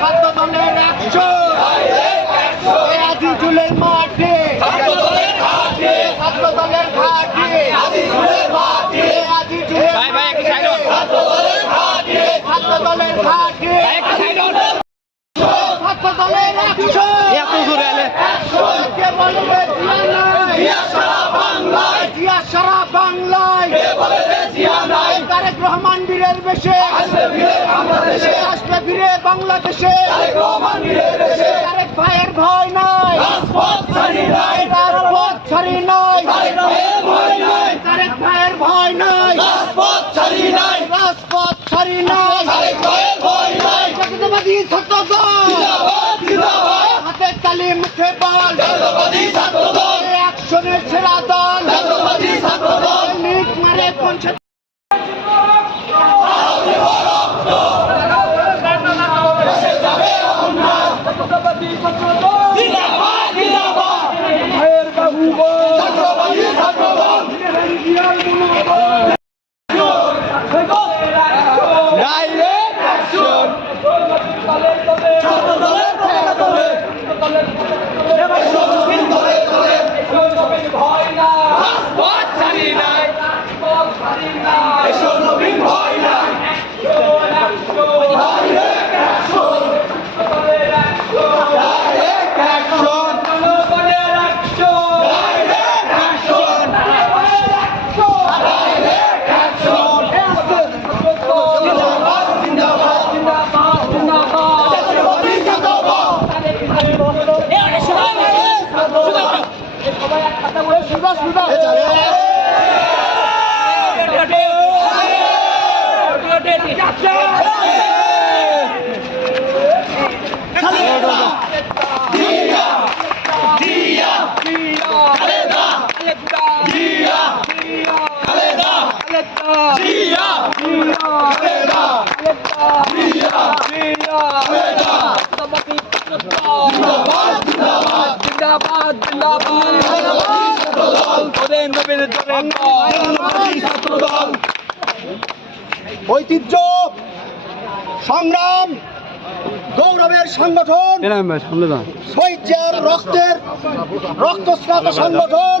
ছাত্র দলের একশো এ আজি জুলাই মাঠে ছাত্র দলের ঘাটে। এ আজি জুলাই ভাই, ভাই, একটু side হন। দলের ঘাটে। ছাত্র দলের ঘাটে। ছাত্র দলের একশো এত জোরে এলে। কে বলবে জিয়া নাই জিয়া সারা বাংলায় তারেক বীরের বেশে আসবে ফিরে বাংলাদেশে। তারেক ভাইয়ের ভয় নাই। রাজপথ ছাড়ি নাই। তারেক ভাইয়ের ভয় নাই। রাজপথ ছাড়ি নাই। জাতীয়তাবাদী ছাত্র দল হাতে তালি মুখে বল। এসব নবীন ভয় নাই ঐতিহ্য সংগ্রাম গৌরবের সংগঠন রক্তের রক্তস্নাত সংগঠন।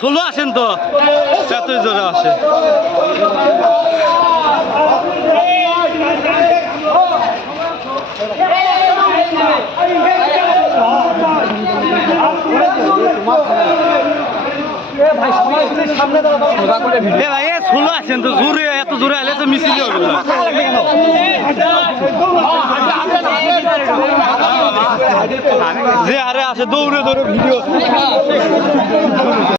ষোলো আসেন তো। এত জোরে আসে। ভাই এ ষোলো আসেন তো জোরে এত জোরে আলে তো মিছিল হবে না। যে আরে আছে দৌড়ে দৌড়ে ভিডিও।